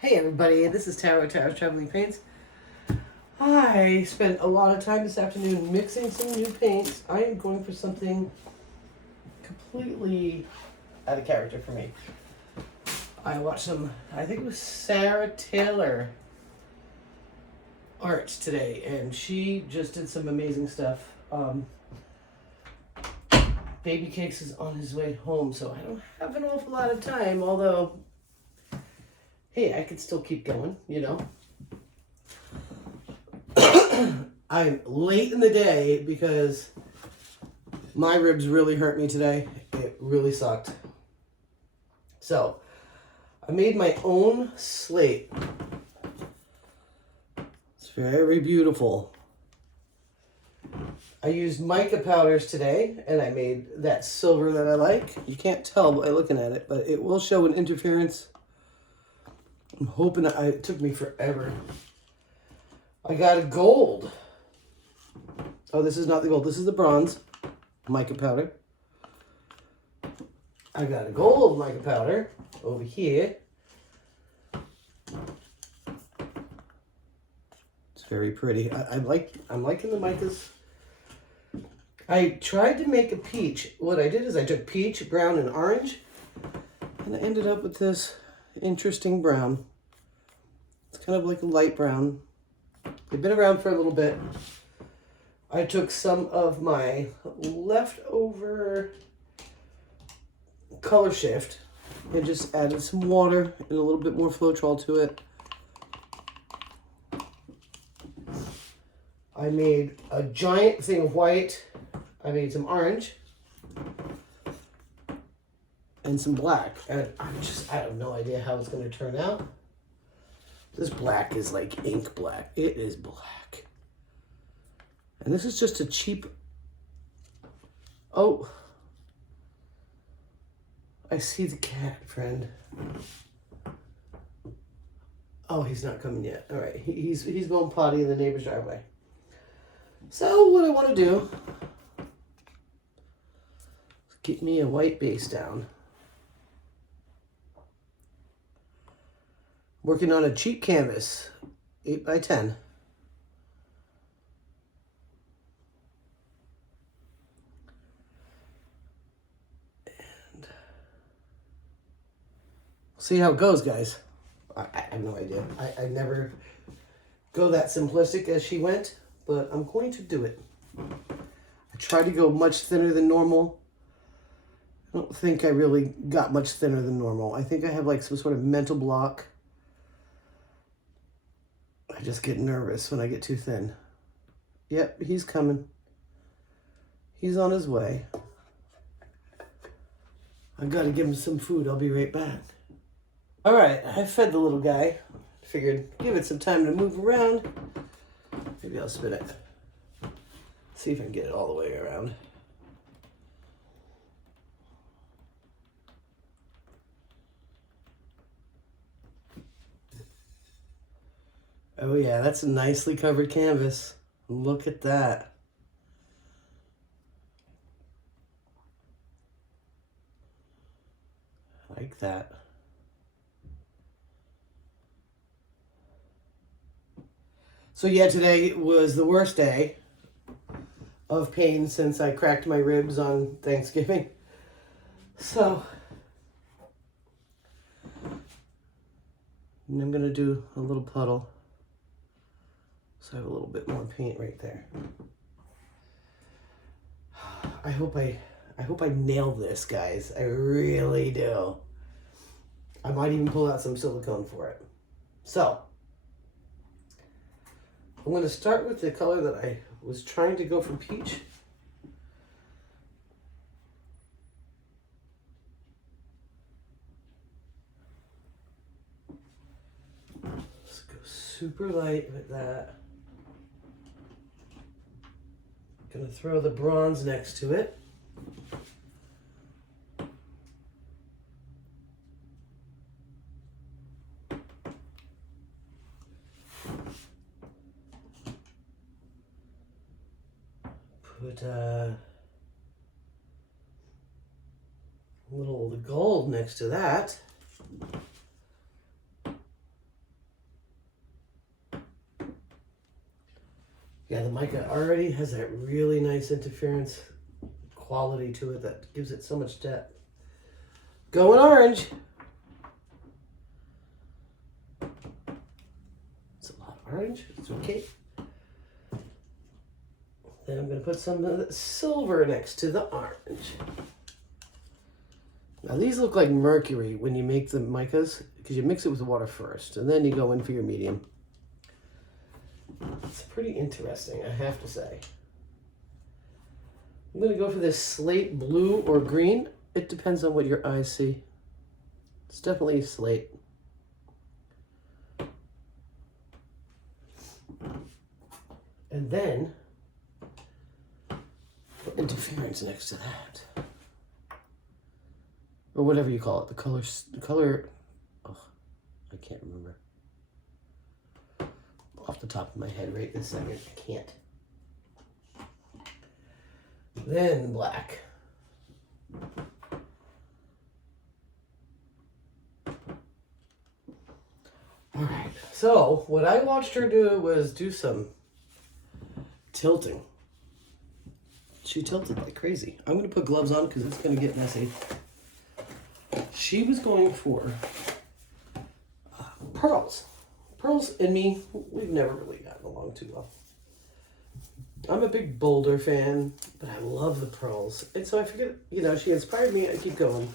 Hey everybody, this is Tower's Traveling Paints. I spent a lot of time this afternoon mixing some new paints. I am going for something completely out of character for me. I watched some, I think it was Sarah Taylor art today, and she just did some amazing stuff. Baby Cakes is on his way home, so I don't have an awful lot of time, although hey, I could still keep going, you know. I'm late in the day because my ribs really hurt me today. It really sucked. So, I made my own slate. It's very beautiful. I used mica powders today, and I made that silver that I like. You can't tell by looking at it, but it will show an interference. I'm hoping it took me forever. I got a gold. Oh, this is not the gold. This is the bronze mica powder. I got a gold mica powder over here. It's very pretty. I'm liking the micas. I tried to make a peach. What I did is I took peach, brown, and orange, and I ended up with this interesting brown. It's kind of like a light brown. They've been around for a little bit. I took some of my leftover color shift and just added some water and a little bit more Floetrol to it. I made a giant thing of white. I made some orange and some black. And I have no idea how it's going to turn out. This black is like ink black. It is black. And this is just a cheap... Oh. I see the cat, friend. Oh, he's not coming yet. All right, he's going potty in the neighbor's driveway. So what I want to do is get me a white base down. Working on a cheap canvas, 8x10. And see how it goes, guys. I have no idea. I never go that simplistic as she went, but I'm going to do it. I try to go much thinner than normal. I don't think I really got much thinner than normal. I think I have like some sort of mental block. I just get nervous when I get too thin. Yep, he's coming. He's on his way. I've got to give him some food. I'll be right back. All right, I fed the little guy. Figured give it some time to move around. Maybe I'll spin it. See if I can get it all the way around. Oh yeah, that's a nicely covered canvas. Look at that. I like that. So yeah, today was the worst day of pain since I cracked my ribs on Thanksgiving. So, and I'm gonna do a little puddle. So I have a little bit more paint right there. I hope I nail this, guys. I really do. I might even pull out some silicone for it. So, I'm going to start with the color that I was trying to go for peach. Let's go super light with that. Gonna throw the bronze next to it. Put a little gold next to that. Yeah, the mica already has that really nice interference quality to it that gives it so much depth. Going orange. It's a lot of orange. It's okay. Then I'm going to put some of the silver next to the orange. Now these look like mercury when you make the micas because you mix it with water first and then you go in for your medium. It's pretty interesting, I have to say. I'm going to go for this slate blue or green. It depends on what your eyes see. It's definitely slate. And then put interference next to that. Or whatever you call it. The color, oh, I can't remember. Off the top of my head right this second, I can't. Then black. All right, so what I watched her do was do some tilting. She tilted like crazy. I'm gonna put gloves on because it's gonna get messy. She was going for pearls. Pearls and me, we've never really gotten along too well. I'm a big Boulder fan, but I love the pearls. And so I figured, you know, she inspired me. I keep going.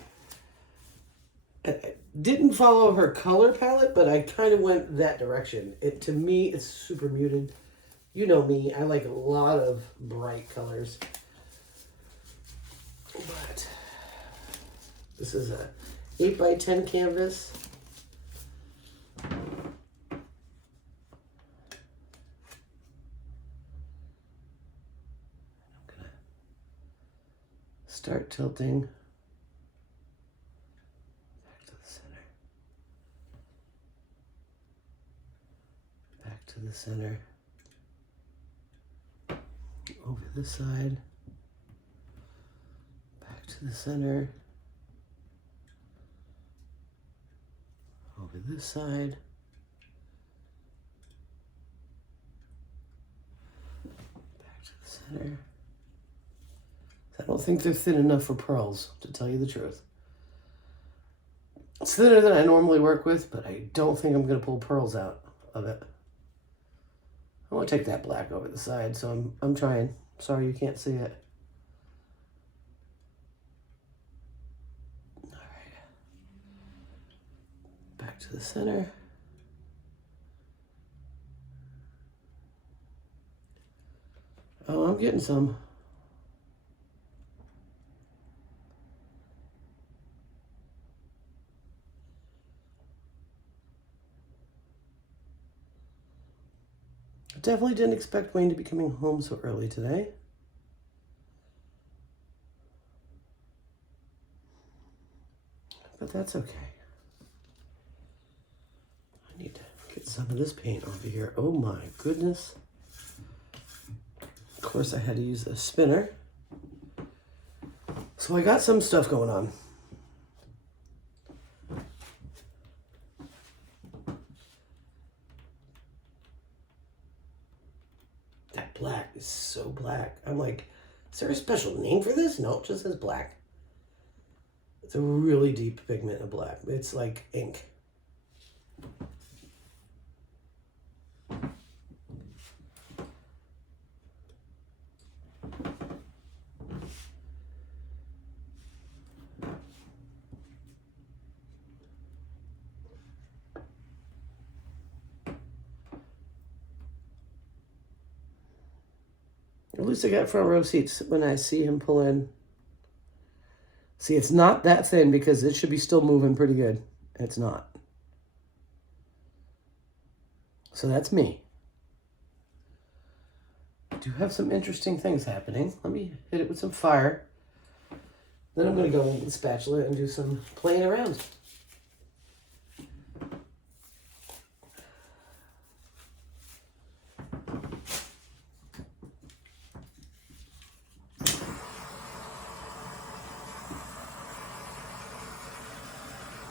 I didn't follow her color palette, but I kind of went that direction. To me, it's super muted. You know me, I like a lot of bright colors. But this is a 8x10 canvas. Start tilting back to the center, back to the center, over this side, back to the center, over this side, back to the center. I don't think they're thin enough for pearls, to tell you the truth. It's thinner than I normally work with, but I don't think I'm going to pull pearls out of it. I want to take that black over the side, so I'm trying. Sorry you can't see it. All right. Back to the center. Oh, I'm getting some. Definitely didn't expect Wayne to be coming home so early today. But that's okay. I need to get some of this paint over here. Oh my goodness. Of course I had to use a spinner. So I got some stuff going on. Black is so black. I'm like, is there a special name for this? No, it just says black. It's a really deep pigment of black. It's like ink. At least I got front row seats when I see him pull in. See, it's not that thin because it should be still moving pretty good. It's not. So that's me. I do have some interesting things happening. Let me hit it with some fire. Then I'm going to go with the spatula and do some playing around.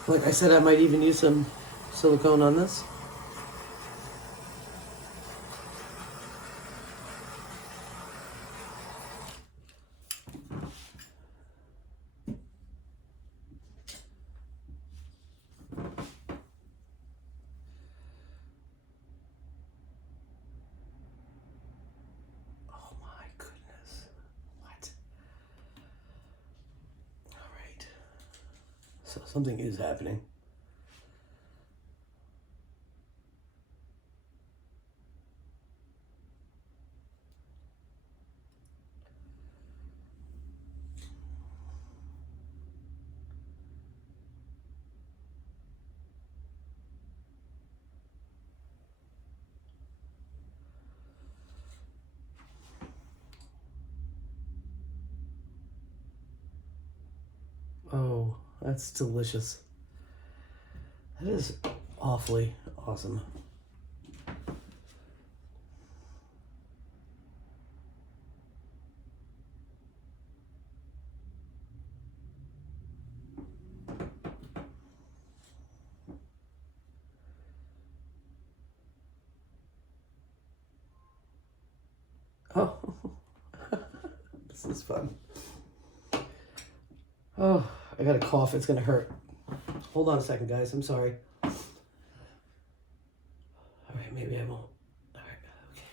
Like I said, I might even use some silicone on this. Something is happening. Oh, that's delicious. That is awfully awesome. Oh, this is fun. Oh, I got a cough. It's going to hurt. Hold on a second, guys. I'm sorry. All right, maybe I won't. All right, okay.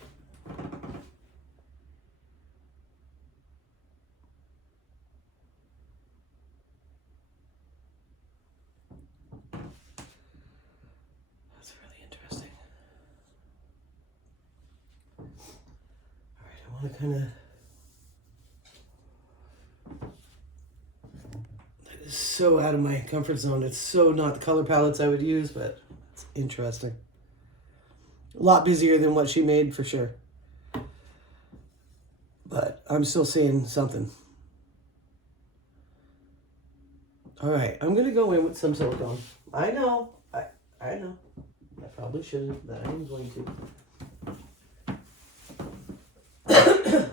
That's really interesting. All right, I want to kind of... That is so out of my comfort zone. It's so not the color palettes I would use, but it's interesting. A lot busier than what she made, for sure. But I'm still seeing something. All right, I'm going to go in with some silicone. I know. I know. I probably shouldn't, but I am going to.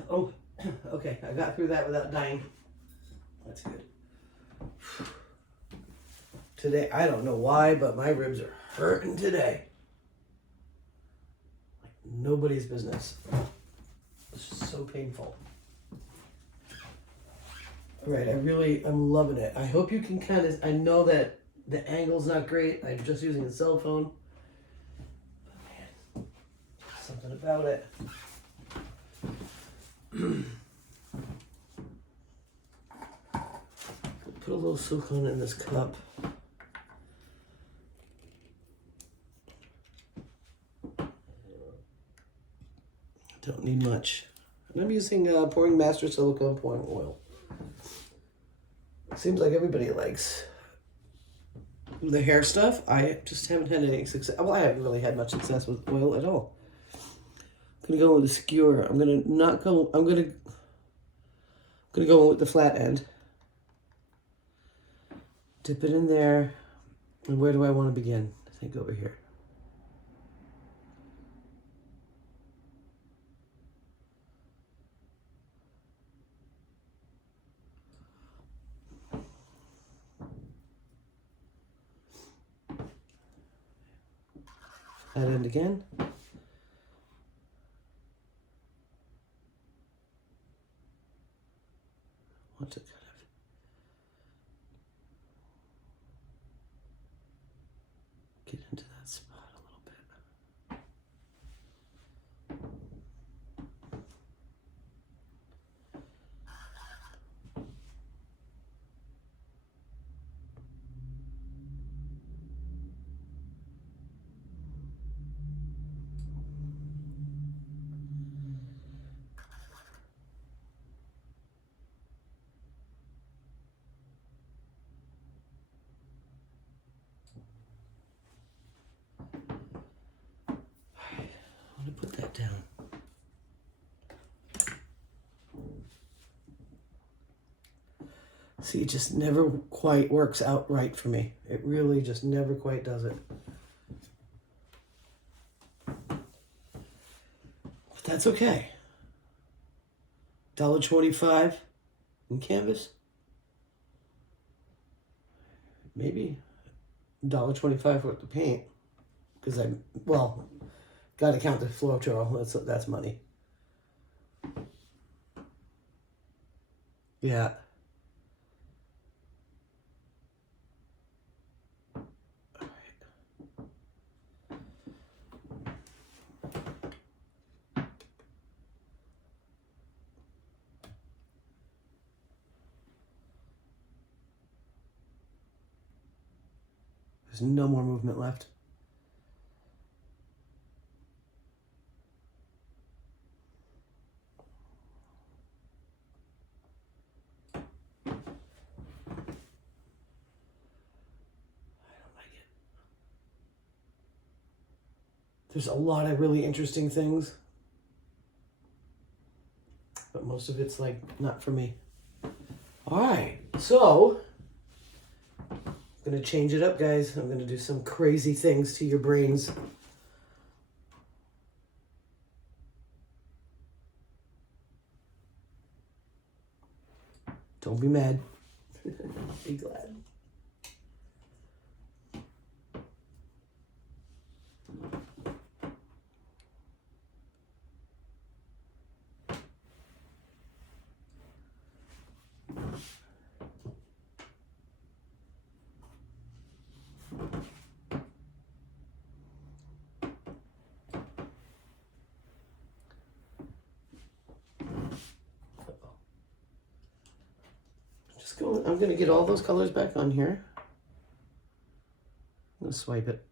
Oh, okay. I got through that without dying. That's good. Today, I don't know why, but my ribs are hurting today. Like nobody's business. It's just so painful. All right, I'm loving it. I hope you can kind of, I know that the angle's not great. I'm just using a cell phone. But man, something about it. Put a little silicone in this cup. Don't need much. And I'm using Pouring Master Silicone Pouring Oil. Seems like everybody likes the hair stuff. I just haven't had any success. Well, I haven't really had much success with oil at all. I'm gonna go with a skewer. I'm gonna go with the flat end. Dip it in there. And where do I want to begin? I think over here. That end again. Want to kind of get into that spot a little bit. I'm going to put that down. See, it just never quite works out right for me. It really just never quite does it. But that's okay. $1.25 in canvas. Maybe $1.25 worth of paint. Because got to count the Floetrol. That's money. Yeah. All right. There's no more movement left. There's a lot of really interesting things, but most of it's like not for me. All right, so I'm gonna change it up, guys. I'm gonna do some crazy things to your brains. Don't be mad. Be glad. I'm going to get all those colors back on here. I'm going to swipe it.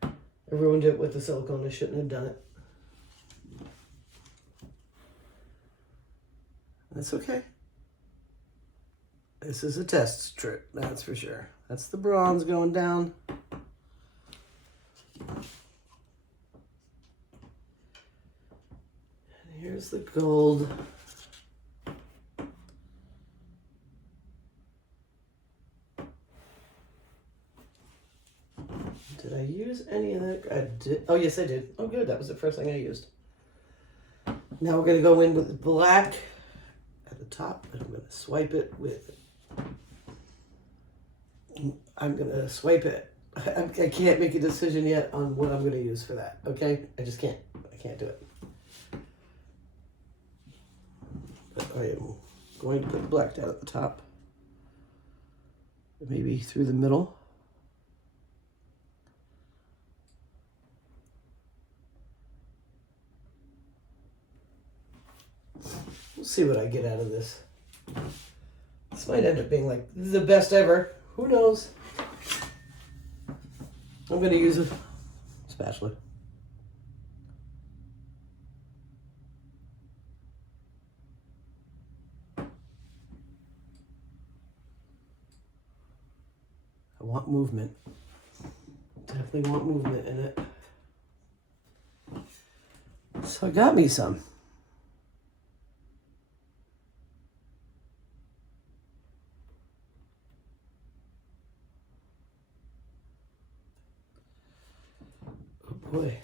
I ruined it with the silicone. I shouldn't have done it. That's okay. This is a test strip, that's for sure. That's the bronze going down. Here's the gold. Did I use any of that? I did. Oh, yes, I did. Oh, good. That was the first thing I used. Now we're going to go in with the black at the top, and I'm going to swipe it with... I'm going to swipe it. I can't make a decision yet on what I'm going to use for that, okay? I just can't. I can't do it. But I am going to put black down at the top. Maybe through the middle. We'll see what I get out of this. This might end up being like the best ever. Who knows? I'm going to use a spatula. I want movement. Definitely want movement in it. So I got me some. Oh boy.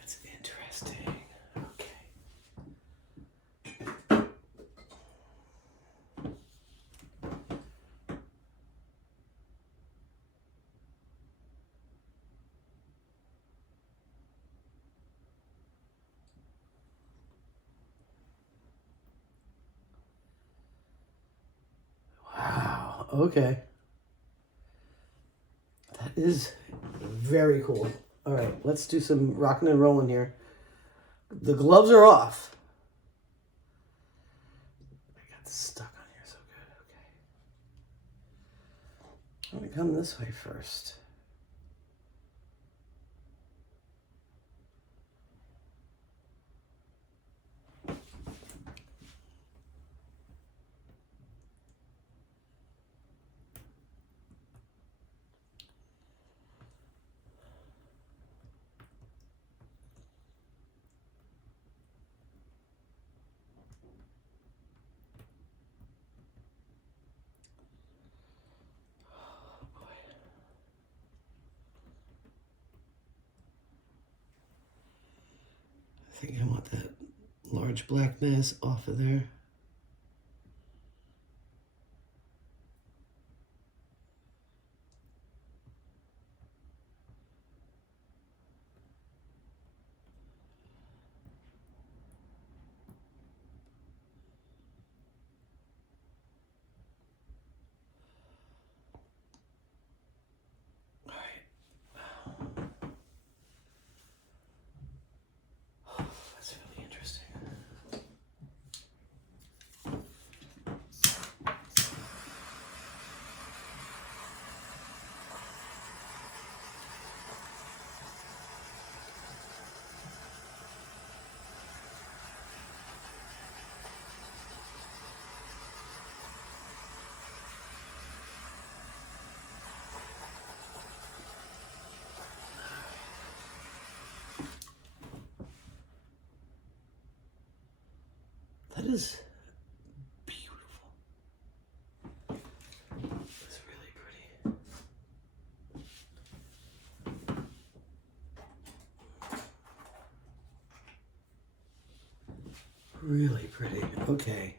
That's interesting. Okay. Wow. Okay. That is very cool. All right, let's do some rocking and rolling here. The gloves are off. I got this stuck on here so good. Okay. I'm going to come this way first. I think I want that large black mass off of there. All right. That is beautiful. It's really pretty. Really pretty. Okay.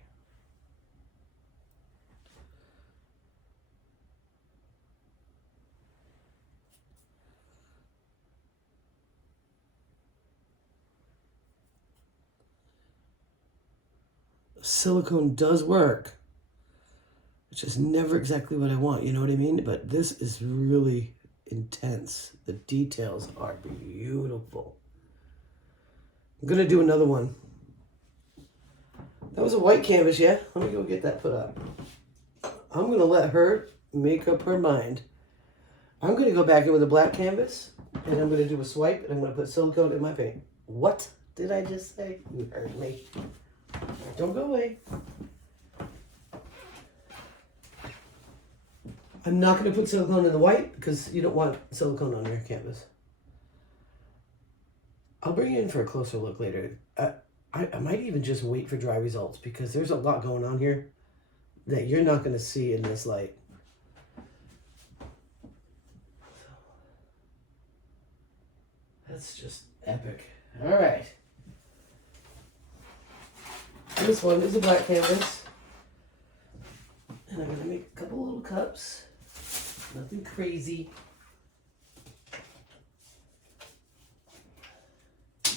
Silicone does work. It's just never exactly what I want, you know what I mean? But this is really intense. The details are beautiful. I'm gonna do another one. That was a white canvas, yeah? Let me go get that put up. I'm gonna let her make up her mind. I'm gonna go back in with a black canvas and I'm gonna do a swipe and I'm gonna put silicone in my paint. What did I just say? You heard me. Don't go away. I'm not going to put silicone in the white because you don't want silicone on your canvas. I'll bring you in for a closer look later. I might even just wait for dry results because there's a lot going on here that you're not going to see in this light. That's just epic. All right. This one is a black canvas. And I'm going to make a couple little cups. Nothing crazy. I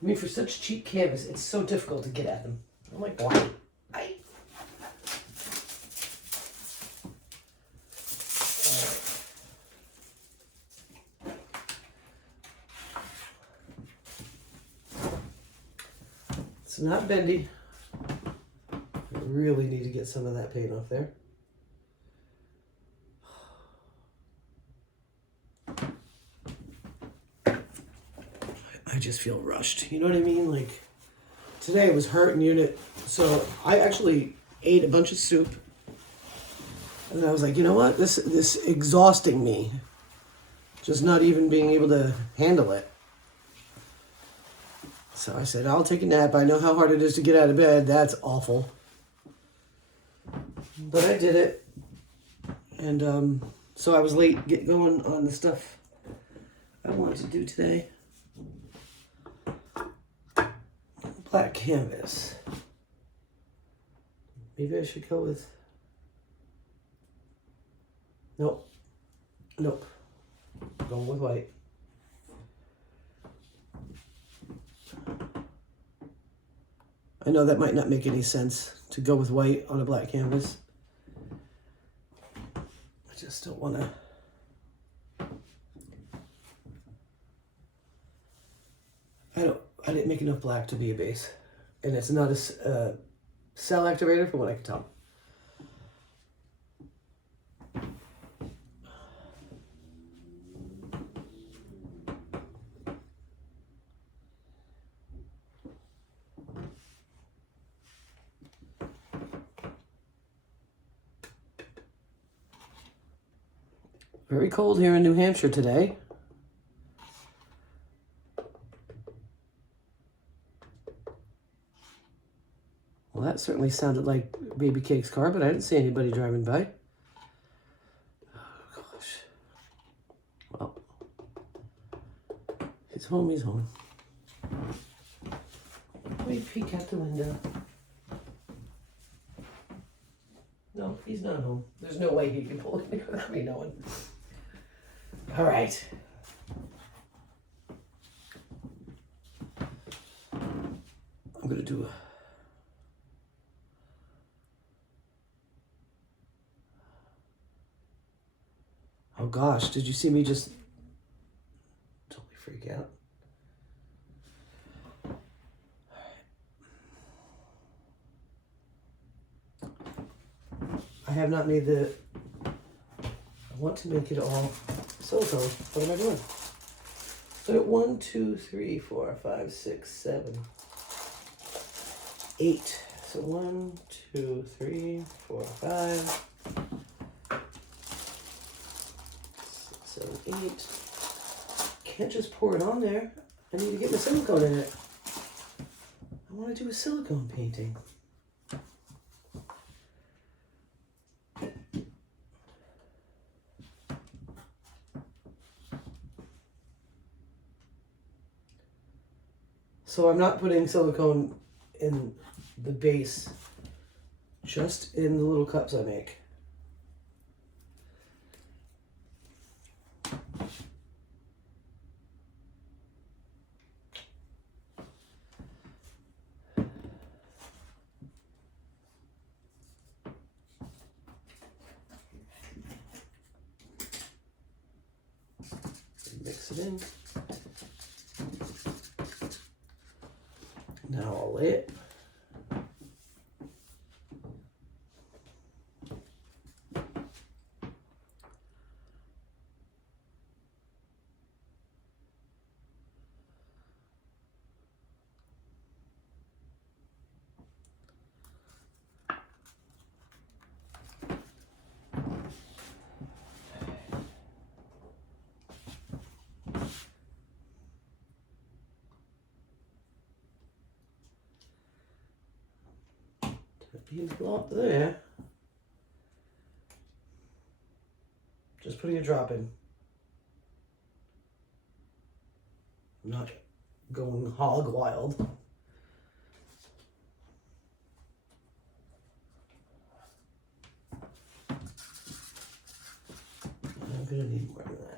mean, for such cheap canvas, it's so difficult to get at them. I'm like, why? It's not bendy. I really need to get some of that paint off there. I just feel rushed. You know what I mean? Like, today I was hurt in unit, so I actually ate a bunch of soup. And I was like, you know what? This exhausting me. Just not even being able to handle it. So I said, I'll take a nap. I know how hard it is to get out of bed. That's awful. But I did it. And so I was late getting going on the stuff I wanted to do today. Black canvas. Maybe I should go with... Nope. Nope. Going with white. I know that might not make any sense to go with white on a black canvas. I just don't want to... I didn't make enough black to be a base. And it's not a cell activator from what I can tell. Very cold here in New Hampshire today. Well, that certainly sounded like Baby Cake's car, but I didn't see anybody driving by. Oh, gosh. Well, he's home, he's home. Let me peek out the window. No, he's not home. There's no way he can pull it in without me knowing. All right. I'm going to do a... Oh gosh, did you see me just totally freak out? I have not made the... I want to make it all silicone. What am I doing? Put it 1, 2, 3, 4, 5, 6, 7, 8. So 1, 2, 3, 4, 5, 6, 7, 8. Can't just pour it on there. I need to get my silicone in it. I want to do a silicone painting. So I'm not putting silicone in the base, just in the little cups I make. Mix it in. Now I'll lay it. Up there. Just putting a drop in. I'm not going hog wild. I'm gonna need more than that.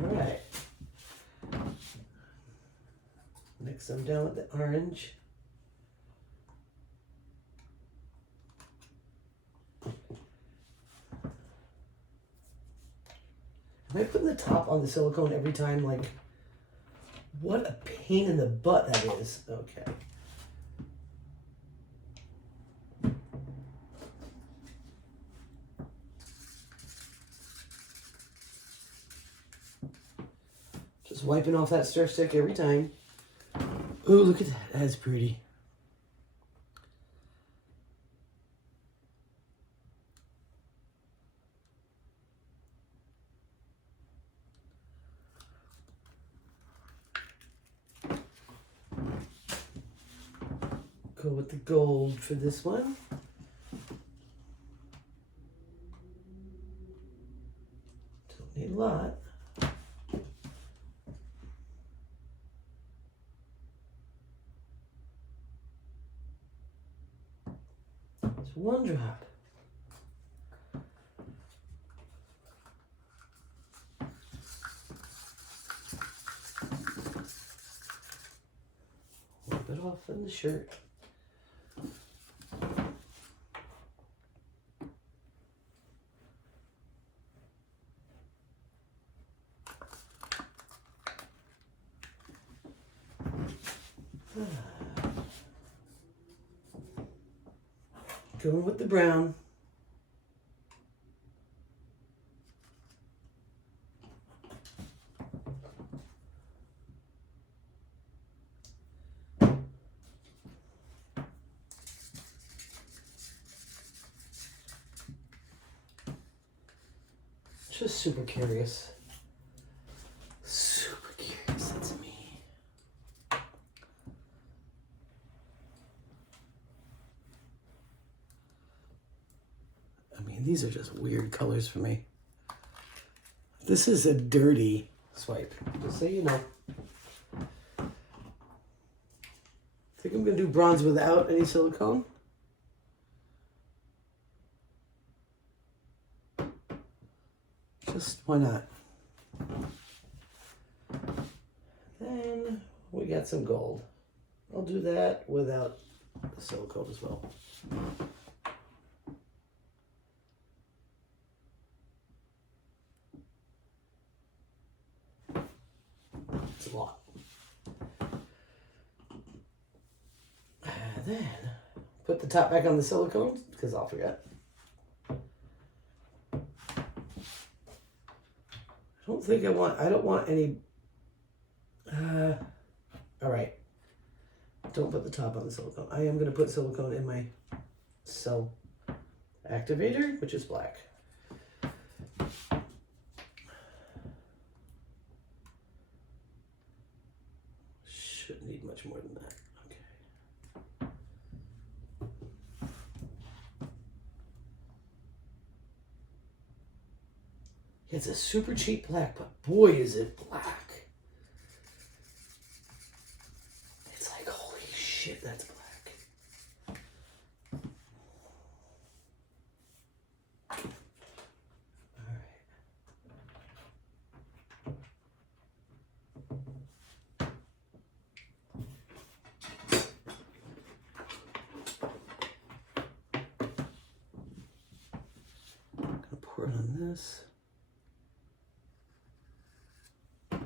All right. Mix them down with the orange. Am I putting the top on the silicone every time? Like, what a pain in the butt that is. Okay. Just wiping off that stir stick every time. Oh, look at that. That's pretty. Go with the gold for this one. Don't need a lot. Just one drop. Wipe it off in the shirt. Going with the brown. Just super curious. Super curious, that's me. I mean, these are just weird colors for me. This is a dirty swipe, just so you know. I think I'm gonna do bronze without any silicone. Just why not? Then we got some gold. I'll do that without the silicone as well. It's a lot. And then put the top back on the silicone because I'll forget. don't think I don't want any, all right. Don't put the top on the silicone. I am going to put silicone in my cell activator, which is black. Shouldn't need much more than that. Okay. It's a super cheap black, but boy is it black. It's like, holy shit, that's black. Pour it on this. God,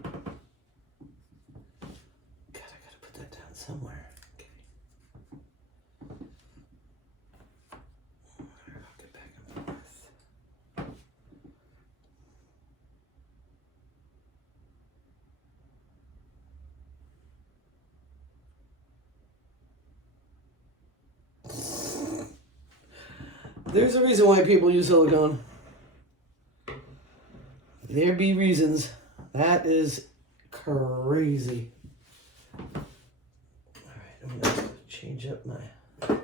I gotta put that down somewhere. Okay. I'll get back and forth. There's a reason why people use silicone. There be reasons. That is crazy. All right, I'm gonna change up my. Wow,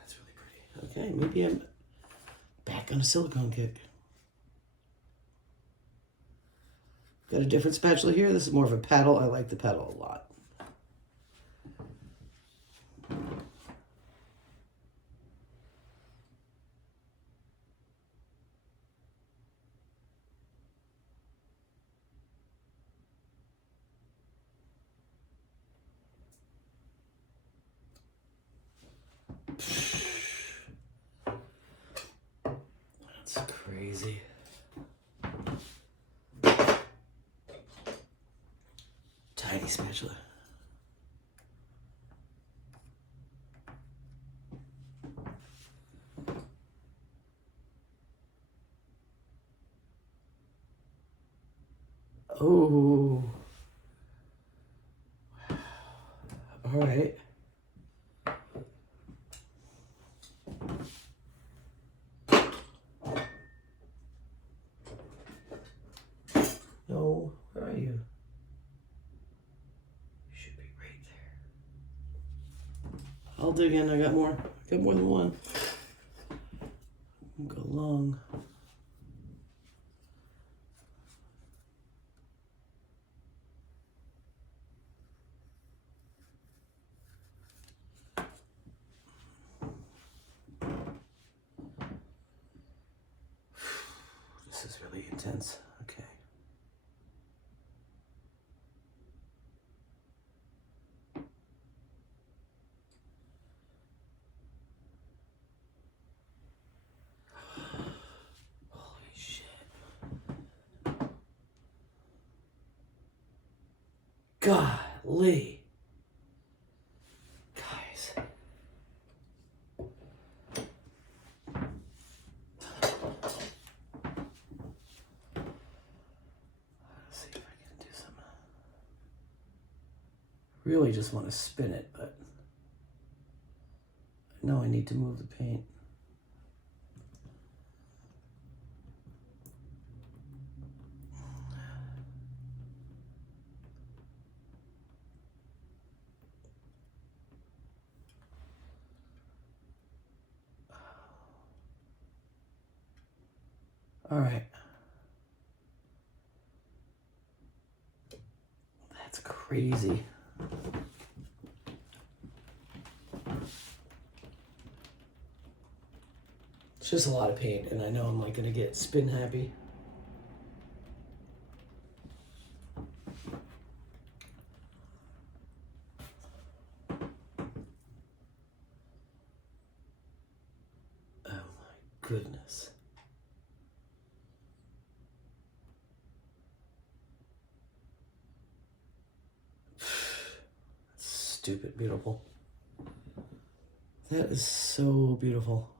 that's really pretty. Okay, maybe I'm back on a silicone kick. Got a different spatula here. This is more of a paddle. I like the paddle a lot. That's crazy. Tiny spatula. Oh. All right. No, where are you? You should be right there. I'll dig in. I got more. I got more than one. I'll go long. This is really intense. Okay. Holy shit. Golly. Guys. Let's see if I can do some. Really just want to spin it, but I know I need to move the paint. All right. That's crazy. It's just a lot of paint, and I know I'm like gonna get spin happy. Oh my goodness. Stupid beautiful. That is so beautiful.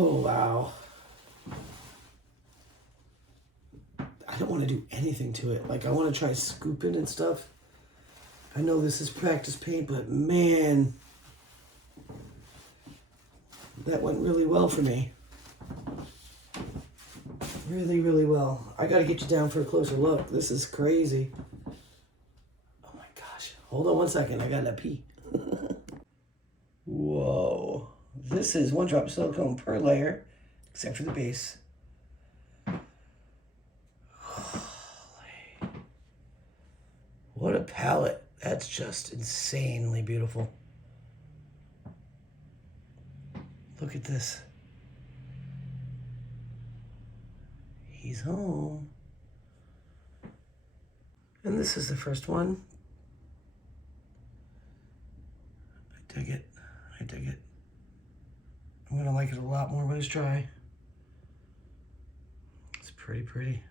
Oh, wow. I don't want to do anything to it. Like, I want to try scooping and stuff. I know this is practice paint, but man, that went really well for me. Really, really well. I got to get you down for a closer look. This is crazy. Oh my gosh. Hold on one second. I got to pee. Whoa. This is 1 drop of silicone per layer, except for the base. Holy. What a palette. That's just insanely beautiful. Look at this. He's home. And this is the first one. I dig it. I dig it. I'm gonna like it a lot more when it's dry. It's pretty pretty.